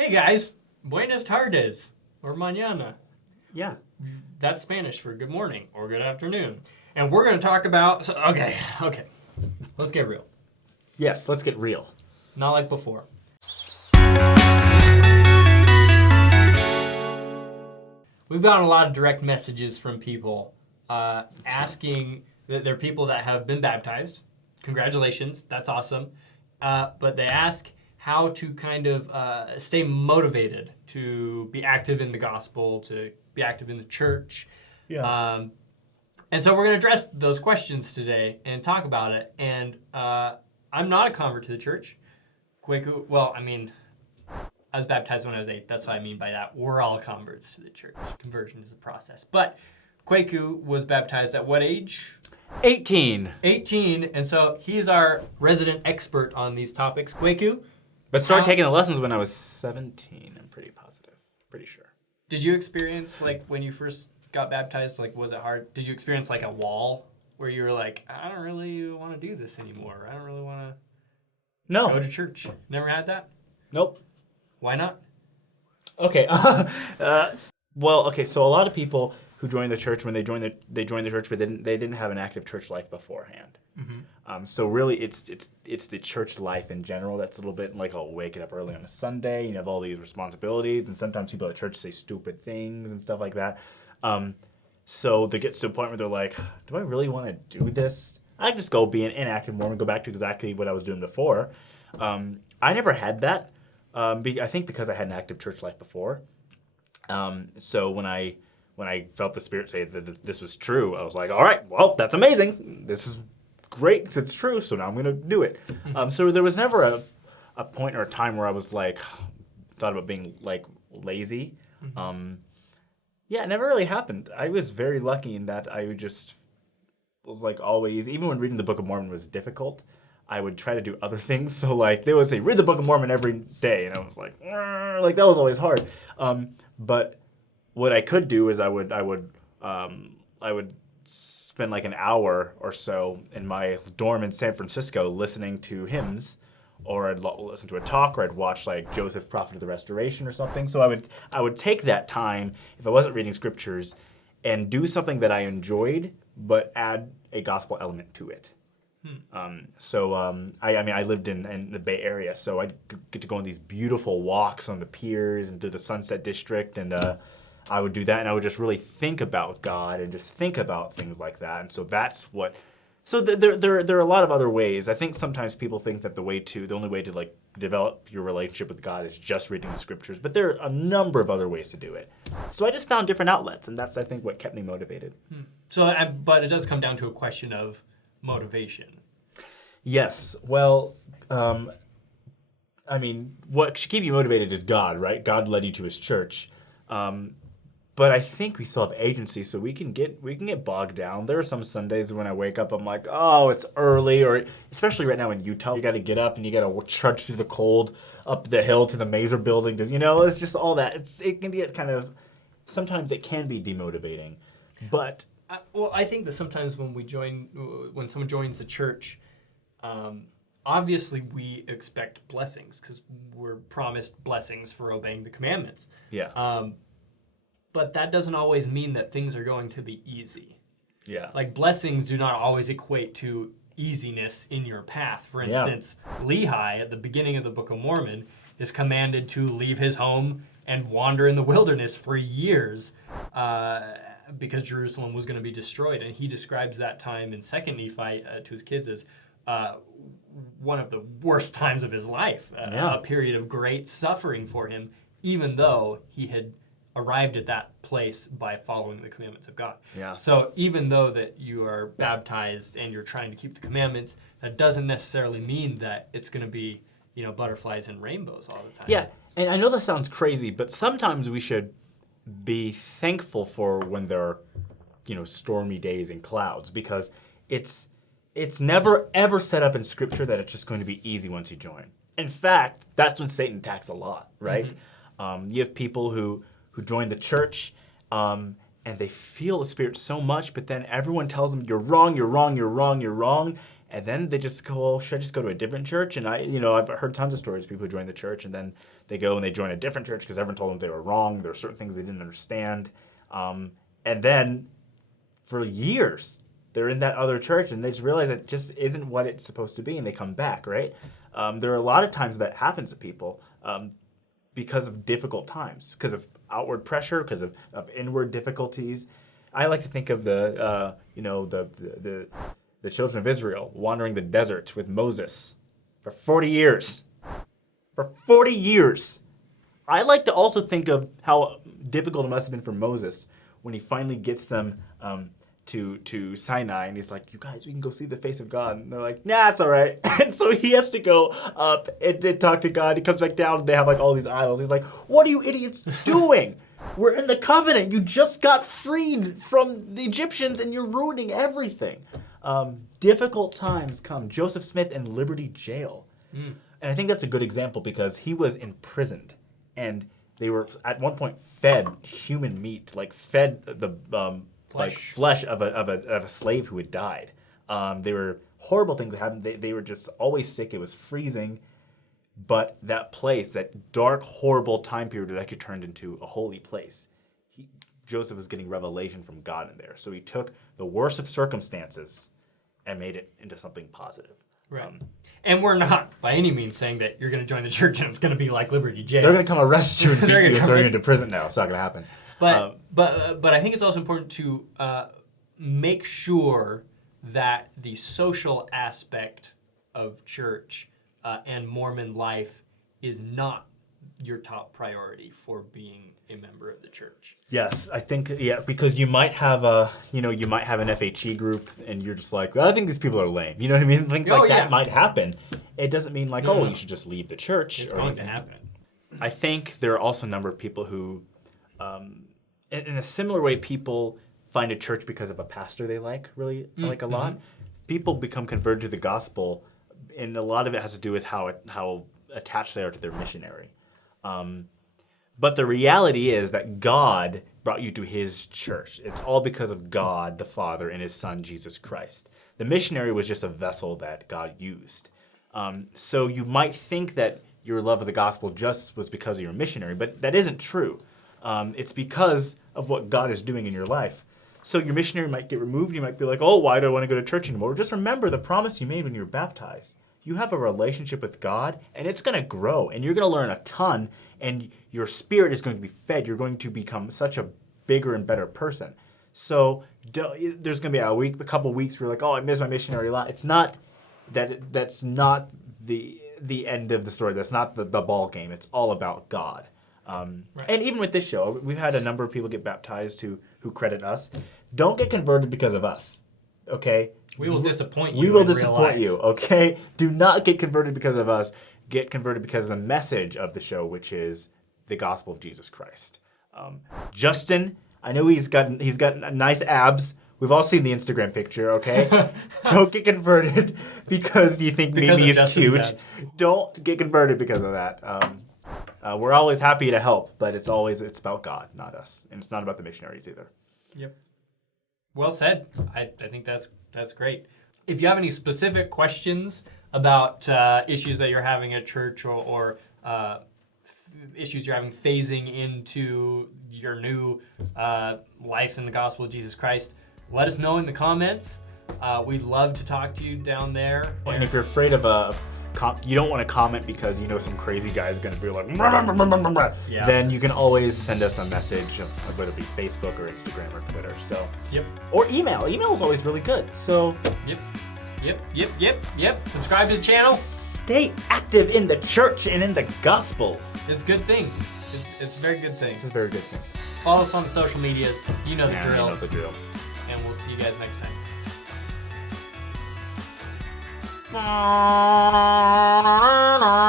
Hey guys, buenas tardes, or mañana. Yeah. That's Spanish for good morning or good afternoon. And we're going to talk about, okay, let's get real. Yes, let's get real. Not like before. We've gotten a lot of direct messages from people asking that there are people that have been baptized. Congratulations, that's awesome. But they ask how to kind of stay motivated to be active in the gospel, to be active in the church. Yeah. And so we're going to address those questions today and talk about it. And I'm not a convert to the church. Kwaku, well, I mean, I was baptized when I was 8. That's what I mean by that. We're all converts to the church. Conversion is a process. But Kwaku was baptized at what age? 18. 18. And so he's our resident expert on these topics. Kwaku? But started taking the lessons when I was 17, I'm pretty positive. Pretty sure. Did you experience, like, when you first got baptized, like, was it hard? Did you experience, like, a wall where you were like, I don't really want to do this anymore. I don't really want to go to church. Never had that? Nope. Why not? Okay. So a lot of people who join the church, when they join the church, but they didn't have an active church life beforehand. Mm-hmm. So really, it's the church life in general that's a little bit like, oh, waking up early on a Sunday, you have all these responsibilities, and sometimes people at church say stupid things and stuff like that. So they get to a point where they're like, do I really want to do this? I can just go be an inactive Mormon, go back to exactly what I was doing before. I never had that. I think because I had an active church life before. So when I felt the Spirit say that this was true, I was like, all right, well, that's amazing. This is great because it's true, so now I'm going to do it. So there was never a point or a time where I was like, thought about being like lazy. Yeah, it never really happened. I was very lucky in that I just was like always, even when reading the Book of Mormon was difficult, I would try to do other things. So like they would say, read the Book of Mormon every day, and I was like that was always hard. But what I could do is I would spend like an hour or so in my dorm in San Francisco listening to hymns, or I'd listen to a talk, or I'd watch like Joseph, Prophet of the Restoration or something. So I would take that time, if I wasn't reading scriptures, and do something that I enjoyed, but add a gospel element to it. I lived in the Bay Area, so I'd get to go on these beautiful walks on the piers and through the Sunset District, and I would do that, and I would just really think about God and just think about things like that. And so that's what. So there are a lot of other ways. I think sometimes people think that the only way to like develop your relationship with God is just reading the scriptures, but there are a number of other ways to do it. So I just found different outlets, and that's I think what kept me motivated. But it does come down to a question of motivation. Yes. Well, what should keep you motivated is God, right? God led you to His church. But I think we still have agency, so we can get bogged down. There are some Sundays when I wake up, I'm like, oh, it's early, or especially right now in Utah, you got to get up and you got to trudge through the cold up the hill to the Mazer building. It's just all that. It can get sometimes it can be demotivating, but. I think that sometimes when someone joins the church, obviously we expect blessings because we're promised blessings for obeying the commandments. Yeah. But that doesn't always mean that things are going to be easy. Yeah. Like blessings do not always equate to easiness in your path. For instance, Lehi at the beginning of the Book of Mormon is commanded to leave his home and wander in the wilderness for years because Jerusalem was going to be destroyed. And he describes that time in 2 Nephi to his kids as one of the worst times of his life, a period of great suffering for him, even though he had arrived at that place by following the commandments of God. Yeah. So even though that you are baptized and you're trying to keep the commandments, that doesn't necessarily mean that it's going to be, butterflies and rainbows all the time. Yeah, and I know that sounds crazy, but sometimes we should be thankful for when there are, stormy days and clouds, because it's never ever set up in Scripture that it's just going to be easy once you join. In fact, that's when Satan attacks a lot, right? Mm-hmm. You have people who join the church, and they feel the Spirit so much, but then everyone tells them, you're wrong, you're wrong, you're wrong, you're wrong, And then they just go, oh, should I just go to a different church? And I've heard tons of stories of people who join the church and then they go and they join a different church because everyone told them they were wrong. There were certain things they didn't understand. And then for years, they're in that other church and they just realize it just isn't what it's supposed to be and they come back, right? There are a lot of times that happens to people because of difficult times, because of outward pressure, because of inward difficulties. I like to think of the children of Israel wandering the desert with Moses for 40 years. For 40 years. I like to also think of how difficult it must have been for Moses when he finally gets them to Sinai, and he's like, you guys, we can go see the face of God. And they're like, nah, it's all right. And so he has to go up and talk to God. He comes back down, and they have like all these idols. He's like, what are you idiots doing? We're in the covenant. You just got freed from the Egyptians, and you're ruining everything. Difficult times come. Joseph Smith in Liberty Jail. And I think that's a good example because he was imprisoned, and they were at one point fed human meat, like fed the flesh of a slave who had died. They were horrible things that happened. They were just always sick. It was freezing. But that place, that dark, horrible time period, actually turned into a holy place. Joseph was getting revelation from God in there. So he took the worst of circumstances and made it into something positive. Right. And we're not by any means saying that you're going to join the church and it's going to be like Liberty Jail. They're going to come arrest you and beat you and throw you into prison. No, it's not going to happen. But I think it's also important to make sure that the social aspect of church and Mormon life is not your top priority for being a member of the church. Yes, I think because you might have an FHE group and you're just like, I think these people are lame. You know what I mean? Things that might happen. It doesn't mean like, you should just leave the church. It's going to happen. I think there are also a number of people who, in a similar way, people find a church because of a pastor they like a lot. People become converted to the gospel, and a lot of it has to do with how attached they are to their missionary. But the reality is that God brought you to his church. It's all because of God, the Father, and his Son, Jesus Christ. The missionary was just a vessel that God used. So you might think that your love of the gospel just was because of your missionary, but that isn't true. It's because of what God is doing in your life. So your missionary might get removed. You might be like, oh, why do I want to go to church anymore? Just remember the promise you made when you were baptized. You have a relationship with God, and it's going to grow, and you're going to learn a ton, and your spirit is going to be fed. You're going to become such a bigger and better person. So there's going to be a couple weeks where you're like, oh, I missed my missionary life. It's not that. That's not the end of the story. That's not the ball game. It's all about God. And even with this show, we've had a number of people get baptized who credit us. Don't get converted because of us, okay? We will disappoint you. We will disappoint you, okay? Do not get converted because of us. Get converted because of the message of the show, which is the gospel of Jesus Christ. Justin, I know he's got nice abs. We've all seen the Instagram picture, okay? Don't get converted because you think Mimi is cute. Abs. Don't get converted because of that. We're always happy to help, but it's about God, not us, and it's not about the missionaries either. Yep. Well said. I think that's great. If you have any specific questions about issues that you're having at church or issues you're having phasing into your new life in the gospel of Jesus Christ, let us know in the comments. We'd love to talk to you down there. And if you're afraid of you don't want to comment because you know some crazy guy is going to be like, then you can always send us a message, whether it be Facebook or Instagram or Twitter. So, or email. Email is always really good. So, Yep. Subscribe to the channel. Stay active in the church and in the gospel. It's a good thing. It's a very good thing. It's a very good thing. Follow us on the social medias. You know the drill. You know the drill. And we'll see you guys next time. Na na na na